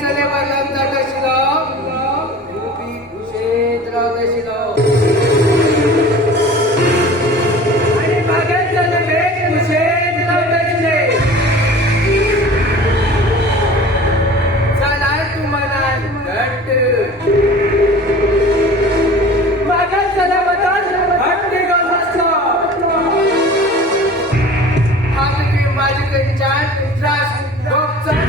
चले वर्गात जात आशिलो उभी कुशेत रावत आशिलो आणि मागे चले कुशेत रावत आशिले चला तू मनात घट्ट मागे चला मनात घट्ट घेऊन बसलो हात की माझी कंचात त्रास डोकचा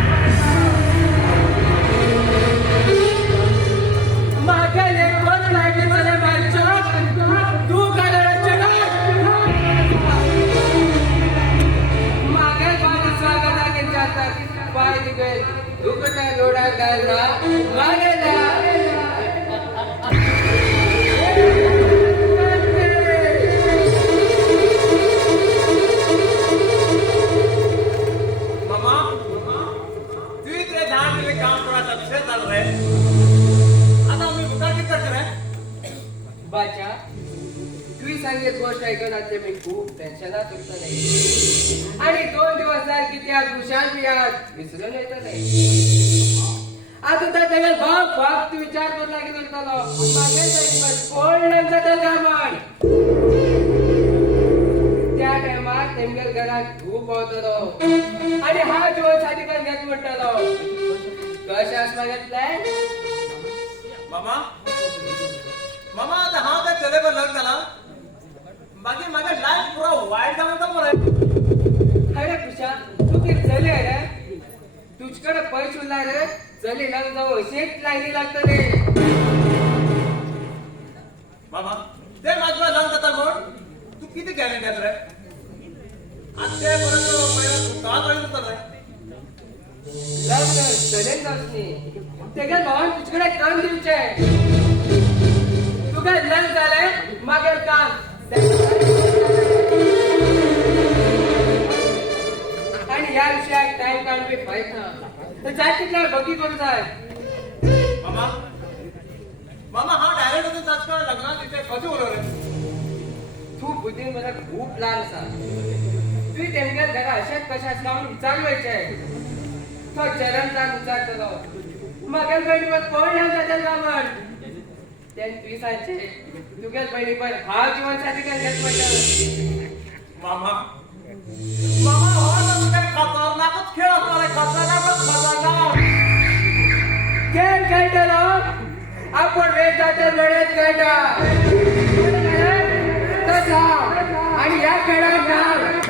मागले कोण लागले मला मारचा तू करायचं मागे माझं स्वागत आहे जातात पाय निघेल दुखता लोडा गायला मागेला बाचा तुही सांगेल गोष्ट ऐकून आता मी खूप टेन्शनात उठतो आणि 2 दिवस झाले की त्या खुशाल याद विसरून येत नाही आता तर त्याला भाग तू विचार करू लागेल उठताना मागे जाईल कोण नंतर गामण त्या टायमात नेमक्या घरात खूप होतो आणि हा जीवनसाठी पण घेत म्हटलो कशास मागितलाय मामा मामा आता हा काय चले पण लग्न झाला बाकी माझा लाईफ पुरा वाईट जाऊन का बरं अरे खुशा तू ते चले रे तुझकडे पैसे उरला रे चले लग्न जाऊ शेत लाईनी लागतं रे मामा ते माझं लग्न जातात म्हणून तू किती गॅरंटी आहे रे आत्तापर्यंत पहिला तू का पर्यंत रे लग्न चलेच नसणे ते काय भावन तुझकडे काम द्यायचे तू काय लग्न झालंय मागे काम आणि या विषयात टाइम काढणे पाहिजे तर जाती काय बघी करून जाय मामा मामा हा डायरेक्ट होतो तात्काळ लग्नात तिथे कधी बोलव रे तू बुद्धी मला खूप लहान असा तू नेमक्या घरा अशात कशात लावून विचारवायचे आहे तो चरणचा विचार करो मगल बहिणी पण कोण नाही जातात रावण त्याने तुझी सांगते तुझ्याच बहिणी पण हा जीवनसाठी काय घेत म्हटलं मामा मामा हो ना तू काय खतरनाकच खेळ असणार आहे खतरनाक खेळ खेळतो आपण वेळ जातो लढत खेळता तसा आणि या खेळात नाव